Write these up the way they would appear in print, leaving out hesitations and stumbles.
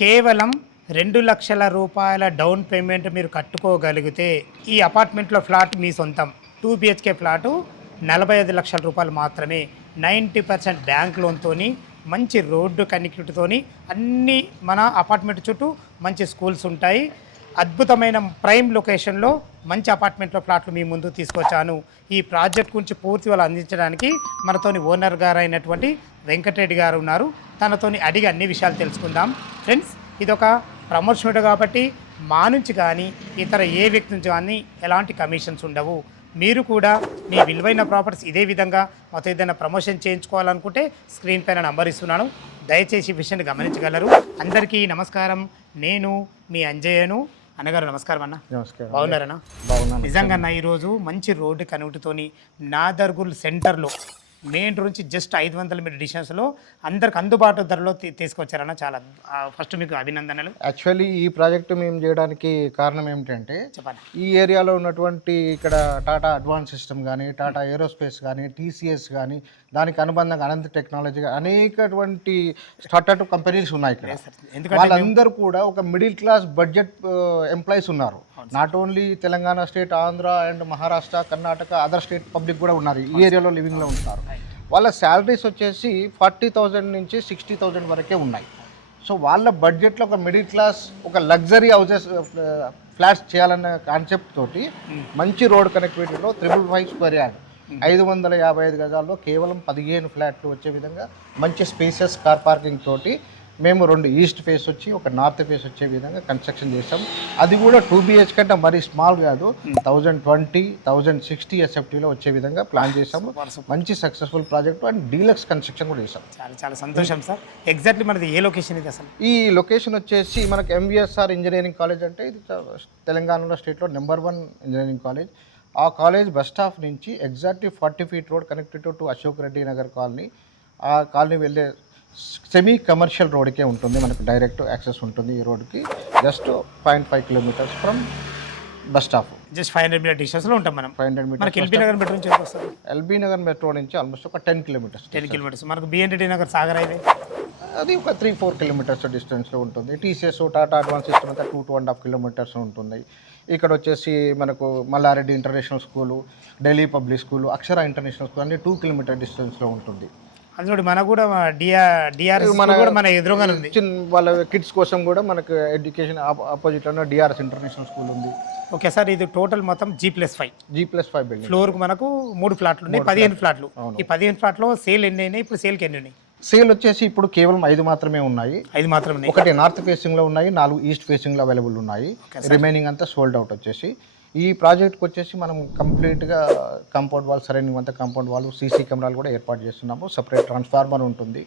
కేవలం 2,00,000 రూపాయల down payment మీరు కట్టుకోగలిగితే ఈ అపార్ట్మెంట్లో ఫ్లాట్ మీ సొంతం. 2 బిహెచ్కే ఫ్లాటు 45 లక్షల రూపాయలు మాత్రమే. 90% బ్యాంక్ లోన్తోని, మంచి రోడ్డు కనెక్టివిటీతోని, అన్ని మన అపార్ట్మెంట్ చుట్టూ మంచి స్కూల్స్ ఉంటాయి. అద్భుతమైన ప్రైమ్ లొకేషన్లో మంచి అపార్ట్మెంట్లో ఫ్లాట్లు మీ ముందు తీసుకొచ్చాను. ఈ ప్రాజెక్ట్ గురించి పూర్తి వాళ్ళు అందించడానికి మనతోని ఓనర్ గారు అయినటువంటి వెంకటరెడ్డి గారు ఉన్నారు. తనతోని అడిగి అన్ని విషయాలు తెలుసుకుందాం. ఫ్రెండ్స్, ఇదొక ప్రమోషన్ కాబట్టి మా నుంచి కానీ ఇతర ఏ వ్యక్తి నుంచి కానీ ఎలాంటి కమిషన్స్ ఉండవు. మీరు కూడా మీ విలువైన ప్రాపర్టీస్ ఇదే విధంగా మొత్తం ఏదైనా ప్రమోషన్ చేయించుకోవాలనుకుంటే స్క్రీన్ పైన నంబర్ ఇస్తున్నాను, దయచేసి ఈ విషయాన్ని గమనించగలరు. అందరికీ నమస్కారం. నేను మీ అంజయ్యను. అన్నగారు నమస్కారం అన్న. నమస్కారం. బాగున్నారన్నా? బాగున్నాను. నిజంగా అన్న ఈరోజు మంచి రోడ్డు కనుగుతోని నాదర్గుల్ సెంటర్లో మెయిన్ నుంచి జస్ట్ 500 మీటర్ డిస్టెన్స్లో అందరికి అందుబాటు ధరలో తీసుకొచ్చారన్న. చాలా ఫస్ట్ మీకు అభినందనలు. యాక్చువల్లీ ఈ ప్రాజెక్టు మేము చేయడానికి కారణం ఏమిటంటే, చెప్పండి. ఈ ఏరియాలో ఉన్నటువంటి ఇక్కడ టాటా అడ్వాన్స్ సిస్టమ్ కానీ, టాటా ఏరోస్పేస్ కానీ, టీసీఎస్ కానీ, దానికి అనుబంధంగా అనంత టెక్నాలజీ అనేకటువంటి స్టార్టప్ కంపెనీస్ ఉన్నాయి ఇక్కడ. ఎందుకంటే వాళ్ళందరూ కూడా ఒక మిడిల్ క్లాస్ బడ్జెట్ ఎంప్లాయీస్ ఉన్నారు. Not only Telangana state, Andhra and Maharashtra, Karnataka, other state public కూడా ఉన్నారు ఈ ఏరియాలో లివింగ్లో ఉంటారు. వాళ్ళ శాలరీస్ వచ్చేసి 40,000 నుంచి 60,000 వరకే ఉన్నాయి. సో వాళ్ళ బడ్జెట్లో ఒక మిడిల్ క్లాస్ ఒక లగ్జరీ హౌసెస్ ఫ్లాట్స్ చేయాలన్న కాన్సెప్ట్ తోటి మంచి రోడ్ కనెక్టివిటీలో 555 స్క్వేర్ యార్డ్ 555 గజాల్లో కేవలం 15 ఫ్లాట్లు వచ్చే విధంగా మంచి స్పేసెస్ కార్ పార్కింగ్ తోటి మేము 2 ఈస్ట్ ఫేస్ వచ్చి ఒక నార్త్ ఫేస్ వచ్చే విధంగా కన్స్ట్రక్షన్ చేసాం. అది కూడా 2 BH కంటే మరీ స్మాల్ కాదు, 1020, 1060 ఎస్ఎఫ్టీలో వచ్చే విధంగా ప్లాన్ చేసాము. మంచి successful project and deluxe construction కూడా చేసాం. చాలా చాలా సంతోషం సార్. ఎగ్జాక్ట్లీ మనది ఏ లొకేషన్ ఇది అసలు? ఈ లొకేషన్ వచ్చేసి మనకు MVSR ఇంజనీరింగ్ కాలేజ్ అంటే ఇది తెలంగాణలో స్టేట్లో నెంబర్ 1 ఇంజనీరింగ్ కాలేజ్. ఆ కాలేజ్ బస్ స్టాప్ నుంచి exactly 40 feet road connected to Ashok Reddy Nagar colony. ఆ కాలనీ వెళ్ళే సెమీ కమర్షియల్ రోడ్కే ఉంటుంది, మనకు డైరెక్ట్ యాక్సెస్ ఉంటుంది. ఈ రోడ్కి just 0.5 kilometers from bus stop. Just 500 metre డిస్టెన్స్లో ఉంటాం మనం. 500 meters. మనకి ఎల్బీ నగర్ మెట్రో నుంచి వస్తుంది. ఎల్బీ నగర్ మెట్రో నుంచి ఆల్మోస్ట్ ఒక 10 kilometers. 10 kilometers. మనకు బిఎన్రెడ్డి నగర్ సాగర్ హైవే అది ఒక 3-4 kilometers డిస్టెన్స్లో ఉంటుంది. టీసీఎస్ టాటా అడ్వాన్స్ సిస్టమ్ అంతా 2-2.5 kilometers ఉంటుంది. ఇక్కడ వచ్చేసి మనకు Malla Reddy international school, Delhi public school, Akshara international school అన్ని 2 kilometer డిస్టెన్స్లో ఉంటుంది. అందులో మనకు కూడా డిఆర్ఎస్ మన ఎదురుగానే ఉంది. వాళ్ళ కిడ్స్ కోసం కూడా మనకు ఎడ్యుకేషన్ ఆపోజిట్లో డిఆర్ఎస్ ఇంటర్నేషనల్ స్కూల్ ఉంది. ఓకే సార్, ఇది టోటల్ మొత్తం G+5 బిల్డింగ్. ఫ్లోర్కు మనకు 3 ఫ్లాట్లు ఉన్నాయి, 15 ఫ్లాట్లు. ఈ 15 ఫ్లాట్లో సేల్ ఎన్ని అయినాయి? ఇప్పుడు సేల్కి ఎన్ని ఉన్నాయి? సేల్ వచ్చేసి ఇప్పుడు కేవలం 5 మాత్రమే ఉన్నాయి. 5 మాత్రమే. ఒకటి నార్త్ ఫేసింగ్లో ఉన్నాయి, 4 ఈస్ట్ ఫేసింగ్లో అవైలబుల్ ఉన్నాయి. రిమైనింగ్ అంతా సోల్డ్ అవుట్ వచ్చేసి. ఈ ప్రాజెక్ట్కి వచ్చేసి మనం కంప్లీట్గా కాంపౌండ్ వాల్, సరైన అంతా కాంపౌండ్ వాల్, సీసీ కెమెరాలు కూడా ఏర్పాటు చేస్తున్నాము. సపరేట్ ట్రాన్స్ఫార్మర్ ఉంటుంది,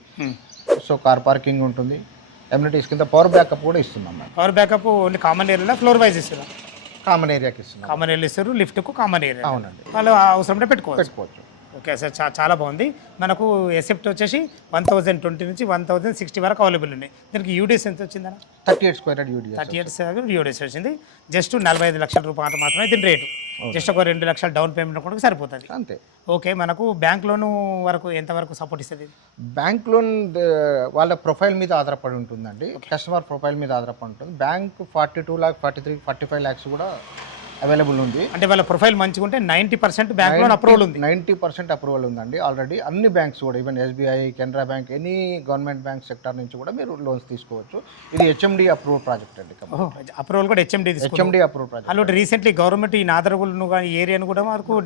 సో కార్ పార్కింగ్ ఉంటుంది. ఎమ్యూనిటీస్ కింద పవర్ బ్యాకప్ కూడా ఇస్తున్నాం. పవర్ బ్యాకప్ ఓన్లీ కామన్ ఏరియాలో ఫ్లోర్ వైజ్ ఇస్తున్నాం. కామన్ ఏరియాకి ఇస్తున్నాం. కామన్ ఏరియా ఇస్తారు, లిఫ్ట్కు కామన్ ఏరియా. అవునండి, వాళ్ళు అవసరం పెట్టుకోవచ్చు. ఓకే సార్, చాలా బాగుంది. మనకు ఎసెప్ట్ వచ్చేసి 1020 నుంచి 1060 వరకు అవైలబుల్ ఉన్నాయి. దీనికి యూడిఎస్ ఎంత వచ్చిందన్న? 38 స్క్వేర్ యార్డ్ యూడిఎస్. 38 యూడిఎస్ వచ్చింది. జస్ట్ 45 లక్షల రూపాయలు మాత్రమే దీని రేటు. జస్ట్ ఒక 2 లక్షల డౌన్ పేమెంట్ కూడా సరిపోతుంది అంతే. ఓకే, మనకు బ్యాంక్ లోన్ వరకు ఎంతవరకు సపోర్ట్ ఇస్తుంది? బ్యాంక్ లోన్ వాళ్ళ ప్రొఫైల్ మీద ఆధారపడి ఉంటుందండి, కస్టమర్ ప్రొఫైల్ మీద ఆధారపడి ఉంటుంది. బ్యాంక్ 42 lakhs, 43, 45 lakhs కూడా అవైలబుల్ ఉంది. అంటే వాళ్ళ ప్రొఫైల్ మంచిగా ఉంటే 90% బ్యాంక్ లోన్ అప్రూవల్ ఉంది. 90% అప్రూవల్ ఉందండి ఆల్రెడీ. అన్ని బ్యాంక్స్ కూడా, even SBI, Canara bank, any government bank sector నుంచి కూడా మీరు లోన్స్ తీసుకోవచ్చు. ఇది HMD అప్రూవ్ ప్రాజెక్ట్ అండి. అప్రూవల్ కూడా HMD అప్రూవ్ ప్రాజెక్ట్. అలా రీసెంట్లీ గవర్నమెంట్ ఈ నాదర్గుల్ ఏరియాను కూడా మనకు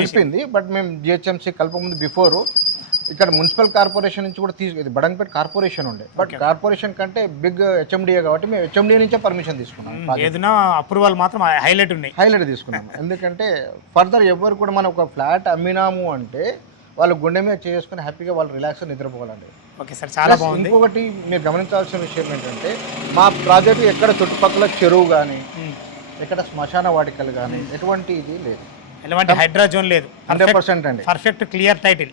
కలిపింది. బట్ మేము GHMC కలపముందు బిఫోర్ ఇక్కడ మున్సిపల్ కార్పొరేషన్ నుంచి కూడా ఇది బడంగపేట కార్పొరేషన్ ఉండే, బట్ కార్పొరేషన్ కంటే బిగ్ HMDA కాబట్టి మేము HMDA నుంచే పర్మిషన్ తీసుకున్నాం. ఏదైనా అప్రూవల్ మాత్రం హైలైట్ తీసుకున్నాం. ఎందుకంటే ఫర్దర్ ఎవరు కూడా మనం ఒక ఫ్లాట్ అమ్మినాము అంటే వాళ్ళు గుండె మీద చేసుకుని హ్యాపీగా వాళ్ళు రిలాక్స్ నిద్రపోవాలండి. ఓకే సార్, చాలా బాగుంది. ఇంకొకటి మీరు గమనించాల్సిన విషయం ఏంటంటే, మా ప్రాజెక్టు ఎక్కడ చుట్టుపక్కల చెరువు కానీ, ఎక్కడ శ్మశాన వాటికలు కానీ ఎటువంటి ఇది లేదు. ఎలాంటి హైడ్రాజోన్ లేదు. 100% అండి. Perfect clear title.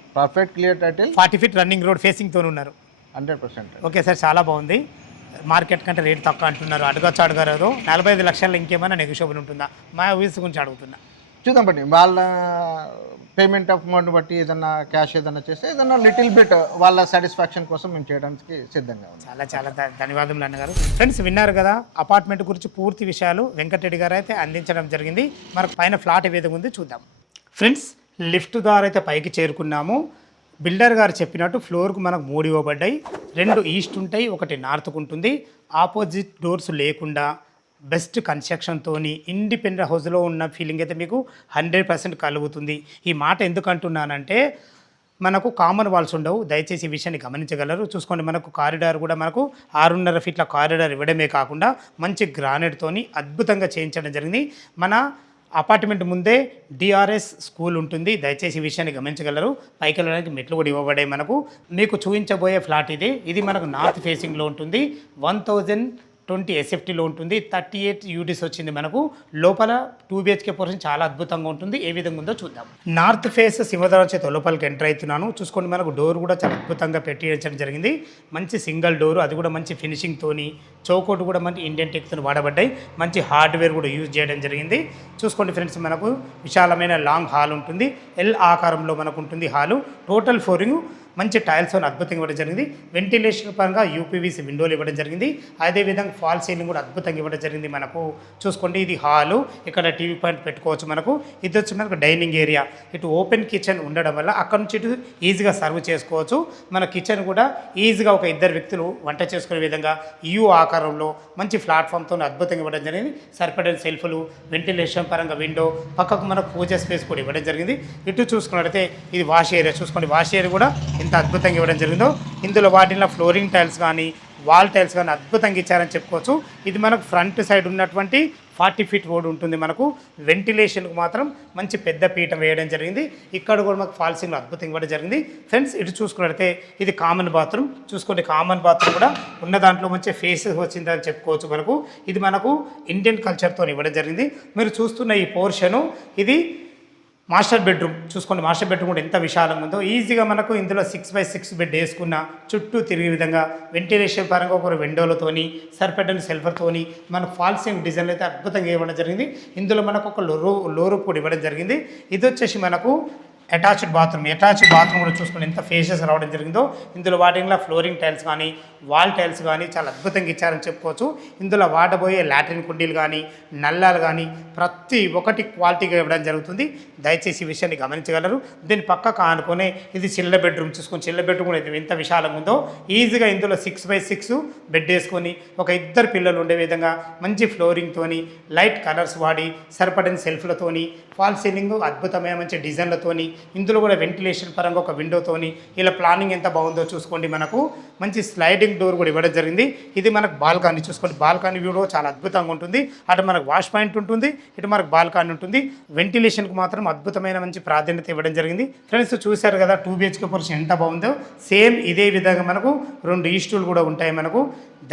40 feet running road facing తో ఉన్నారు. 100%. ఓకే సార్, చాలా బాగుంది. మార్కెట్ కంటే రేట్ తక్కువ అంటున్నారు, అడగరు. 45 లక్షలు ఇంకేమైనా నెగోషియబుల్ ఉంటుందా? మా వ్యూస్ గురించి అడుగుతున్నా. చూద్దాం బట్టి వాళ్ళ పేమెంట్ ఆఫ్ అమౌంట్ బట్టి ఏదన్నా క్యాష్ ఏదన్నా చేస్తే ఏదన్నా లిటిల్ బిట్ వాళ్ళ సాటిస్ఫాక్షన్ కోసం మేము చేయడానికి సిద్ధంగా ఉన్నాం. చాలా చాలా ధన్యవాదములు అన్నగారు. ఫ్రెండ్స్ విన్నారు కదా, అపార్ట్మెంట్ గురించి పూర్తి విషయాలు వెంకటరెడ్డి గారు అయితే అందించడం జరిగింది. మనకు పైన ఫ్లాట్ ఏ విధంగా ఉంది చూద్దాం. ఫ్రెండ్స్ లిఫ్ట్ ద్వారా అయితే పైకి చేరుకున్నాము. బిల్డర్ గారు చెప్పినట్టు ఫ్లోర్కు మనకు 3 ఇవ్వబడ్డాయి. 2 ఈస్ట్ ఉంటాయి, 1 నార్త్కు ఉంటుంది. ఆపోజిట్ డోర్స్ లేకుండా బెస్ట్ కన్స్ట్రక్షన్తోని ఇండిపెండెంట్ హౌస్లో ఉన్న ఫీలింగ్ అయితే మీకు 100% కలుగుతుంది. ఈ మాట ఎందుకు అంటున్నానంటే మనకు కామన్ వాల్స్ ఉండవు, దయచేసి ఈ విషయాన్ని గమనించగలరు. చూసుకోండి, మనకు కారిడార్ కూడా మనకు 6.5 ఫీట్ల కారిడార్ ఇవ్వడమే కాకుండా మంచి గ్రానైట్తోని అద్భుతంగా చేయించడం జరిగింది. మన అపార్ట్మెంట్ ముందే డిఆర్ఎస్ స్కూల్ ఉంటుంది, దయచేసి ఈ విషయాన్ని గమనించగలరు. పైకి వెళ్ళడానికి మెట్లు కూడా ఇవ్వబడే మనకు. మీకు చూపించబోయే ఫ్లాట్ ఇది మనకు నార్త్ ఫేసింగ్లో ఉంటుంది. 1020 ఎస్ఎఫ్టీలో ఉంటుంది. 38 యూడిస్ వచ్చింది మనకు. లోపల 2 BHK పోర్షన్ చాలా అద్భుతంగా ఉంటుంది. ఏ విధంగా ఉందో చూద్దాం. నార్త్ ఫేస్ సింహద్వారం చేత లోపలికి ఎంటర్ అవుతున్నాను. చూసుకోండి, మనకు డోర్ కూడా చాలా అద్భుతంగా పెట్టించడం జరిగింది. మంచి సింగిల్ డోర్, అది కూడా మంచి ఫినిషింగ్తోని. చౌకోట్ కూడా మంచి ఇండియన్ టెక్తో వాడబడ్డాయి. మంచి హార్డ్వేర్ కూడా యూజ్ చేయడం జరిగింది. చూసుకోండి ఫ్రెండ్స్, మనకు విశాలమైన లాంగ్ హాల్ ఉంటుంది. ఎల్ ఆకారంలో మనకు ఉంటుంది హాలు. టోటల్ ఫ్లోరింగ్ మంచి టైల్స్ అద్భుతంగా ఇవ్వడం జరిగింది. వెంటిలేషన్ పరంగా యూపీవీసీ విండోలు ఇవ్వడం జరిగింది. అదేవిధంగా ఫాల్ సీలింగ్ కూడా అద్భుతంగా ఇవ్వడం జరిగింది మనకు. చూసుకోండి, ఇది హాలు, ఇక్కడ టీవీ పాయింట్ పెట్టుకోవచ్చు మనకు. ఇది వచ్చి మనకు డైనింగ్ ఏరియా. ఇటు ఓపెన్ కిచెన్ ఉండడం వల్ల అక్కడ నుంచి ఇటు ఈజీగా సర్వ్ చేసుకోవచ్చు. మన కిచెన్ కూడా ఈజీగా ఒక 2 వ్యక్తులు వంట చేసుకునే విధంగా యూ ఆకారంలో మంచి ప్లాట్ఫామ్తో అద్భుతంగా ఇవ్వడం జరిగింది. సరిపడిన సెల్ఫ్లు, వెంటిలేషన్ పరంగా విండో, పక్కకు మనకు పూజ స్పేస్ కూడా ఇవ్వడం జరిగింది. ఇటు చూసుకున్నట్లయితే ఇది వాష్ ఏరియా. చూసుకోండి, వాష్ ఏరియా కూడా ఎంత అద్భుతంగా ఇవ్వడం జరిగిందో. ఇందులో వాటిలో ఫ్లోరింగ్ టైల్స్ కానీ వాల్ టైల్స్ కానీ అద్భుతంగా ఇచ్చారని చెప్పుకోవచ్చు. ఇది మనకు ఫ్రంట్ సైడ్ ఉన్నటువంటి 40 ఫీట్ రోడ్ ఉంటుంది మనకు. వెంటిలేషన్కు మాత్రం మంచి పెద్ద పీట వేయడం జరిగింది. ఇక్కడ కూడా మనకు ఫాల్సింగ్లో అద్భుతంగా ఇవ్వడం జరిగింది. ఫ్రెండ్స్ ఇటు చూసుకున్నట్లయితే ఇది కామన్ బాత్రూమ్. చూసుకోండి, కామన్ బాత్రూమ్ కూడా ఉన్న దాంట్లో మంచి ఫేస్ వచ్చిందని చెప్పుకోవచ్చు మనకు. ఇది మనకు ఇండియన్ కల్చర్తో ఇవ్వడం జరిగింది. మీరు చూస్తున్న ఈ పోర్షను ఇది మాస్టర్ బెడ్రూమ్. చూసుకోండి, మాస్టర్ బెడ్రూమ్ కూడా ఎంత విశాలంగా ఉందో. ఈజీగా మనకు ఇందులో 6x6 బెడ్ వేసుకున్న చుట్టూ తిరిగే విధంగా వెంటిలేషన్ పరంగా ఒక విండోలతోని సరిపడిన సెల్ఫర్తోని మనకు ఫాల్సింగ్ డిజైన్ అయితే అద్భుతంగా ఇవ్వడం జరిగింది. ఇందులో మనకు ఒక లోరూప్ కూడా ఇవ్వడం జరిగింది. ఇది వచ్చేసి మనకు అటాచ్డ్ బాత్రూమ్ కూడా చూసుకుని ఎంత ఫేషియస్ రావడం జరిగిందో. ఇందులో వాటిలో ఫ్లోరింగ్ టైల్స్ కానీ వాల్ టైల్స్ కానీ చాలా అద్భుతంగా ఇచ్చారని చెప్పుకోవచ్చు. ఇందులో వాడబోయే లాట్రిన్ కుండీలు కానీ నల్లాలు కానీ ప్రతి ఒక్కటి క్వాలిటీగా ఇవ్వడం జరుగుతుంది. దయచేసి ఈ విషయాన్ని గమనించగలరు. దీని పక్కకు ఆనుకునే ఇది చిల్ల బెడ్రూమ్. చూసుకొని చిల్ల బెడ్రూమ్ కూడా ఎంత విశాలంగా ఉందో. ఈజీగా ఇందులో 6x6 బెడ్ వేసుకొని ఒక 2 పిల్లలు ఉండే విధంగా మంచి ఫ్లోరింగ్తోని లైట్ కలర్స్ వాడి సరిపడిన సెల్ఫ్లతోని ఫాల్ సీలింగ్ అద్భుతమైన మంచి డిజైన్లతోని ఇందులో కూడా వెంటిలేషన్ పరంగా ఒక విండోతోని ఇలా ప్లానింగ్ ఎంత బాగుందో చూసుకోండి. మనకు మంచి స్లైడింగ్ డోర్ కూడా ఇవ్వడం జరిగింది. ఇది మనకు బాల్కనీ. చూసుకోండి, బాల్కనీ వ్యూ చాలా అద్భుతంగా ఉంటుంది. అటు మనకు వాష్ పాయింట్ ఉంటుంది, ఇటు మనకు బాల్కనీ ఉంటుంది. వెంటిలేషన్కి మాత్రం అద్భుతమైన మంచి ప్రాధాన్యత ఇవ్వడం జరిగింది. ఫ్రెండ్స్ చూశారు కదా 2 BHK పోర్షన్ ఎంత బాగుందో. సేమ్ ఇదే విధంగా మనకు 2 ఈస్టులు కూడా ఉంటాయి మనకు.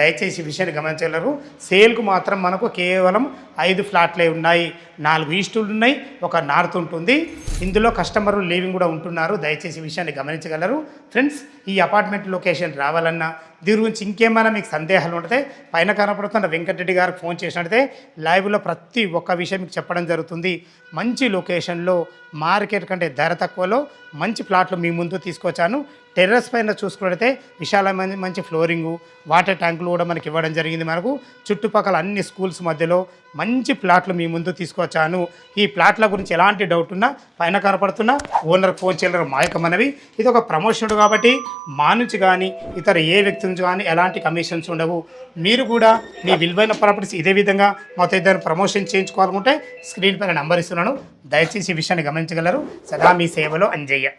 దయచేసి ఈ విషయాన్ని గమనించగలరు. సేల్కు మాత్రం మనకు కేవలం 5 ఫ్లాట్లే ఉన్నాయి. 4 ఈస్టులు ఉన్నాయి, ఒక నార్త్ ఉంటుంది. ఇందులో కస్టమర్ లీవింగ్ కూడా ఉంటున్నారు. దయచేసి ఈ విషయాన్ని గమనించగలరు. ఫ్రెండ్స్ ఈ అపార్ట్మెంట్ లొకేషన్ రావాలన్నా దీని గురించి ఇంకేమైనా మీకు సందేహాలు ఉంటే పైన కనపడుతున్న వెంకటరెడ్డి గారికి ఫోన్ చేసినట్లయితే లైవ్లో ప్రతి ఒక్క విషయం మీకు చెప్పడం జరుగుతుంది. మంచి లొకేషన్లో మార్కెట్ కంటే ధర తక్కువలో మంచి ప్లాట్లు మీ ముందు తీసుకొచ్చాను. టెర్రస్ పైన చూసుకున్నట్లయితే విశాలమైన మంచి ఫ్లోరింగు, వాటర్ ట్యాంకులు కూడా మనకి ఇవ్వడం జరిగింది. మనకు చుట్టుపక్కల అన్ని స్కూల్స్ మధ్యలో మంచి ప్లాట్లు మీ ముందు తీసుకొచ్చాను. ఈ ప్లాట్ల గురించి ఎలాంటి డౌట్ ఉన్నా పైన కనపడుతున్న ఓనర్ ఫోన్ చేయలేరు. మా యొక్క మనవి ఇది ఒక ప్రమోషన్ కాబట్టి మా నుంచి కానీ ఇతర ఏ వ్యక్తి నుంచి కానీ ఎలాంటి కమిషన్స్ ఉండవు. మీరు కూడా మీ విలువైన ప్రాపర్టీస్ ఇదే విధంగా మాతో ఏదైనా ప్రమోషన్ చేయించుకోవాలనుకుంటే స్క్రీన్ పైన నంబర్ ఇస్తున్నాను. దయచేసి ఈ విషయాన్ని గమనించగలరు. సదా మీ సేవలో అంజయ్య.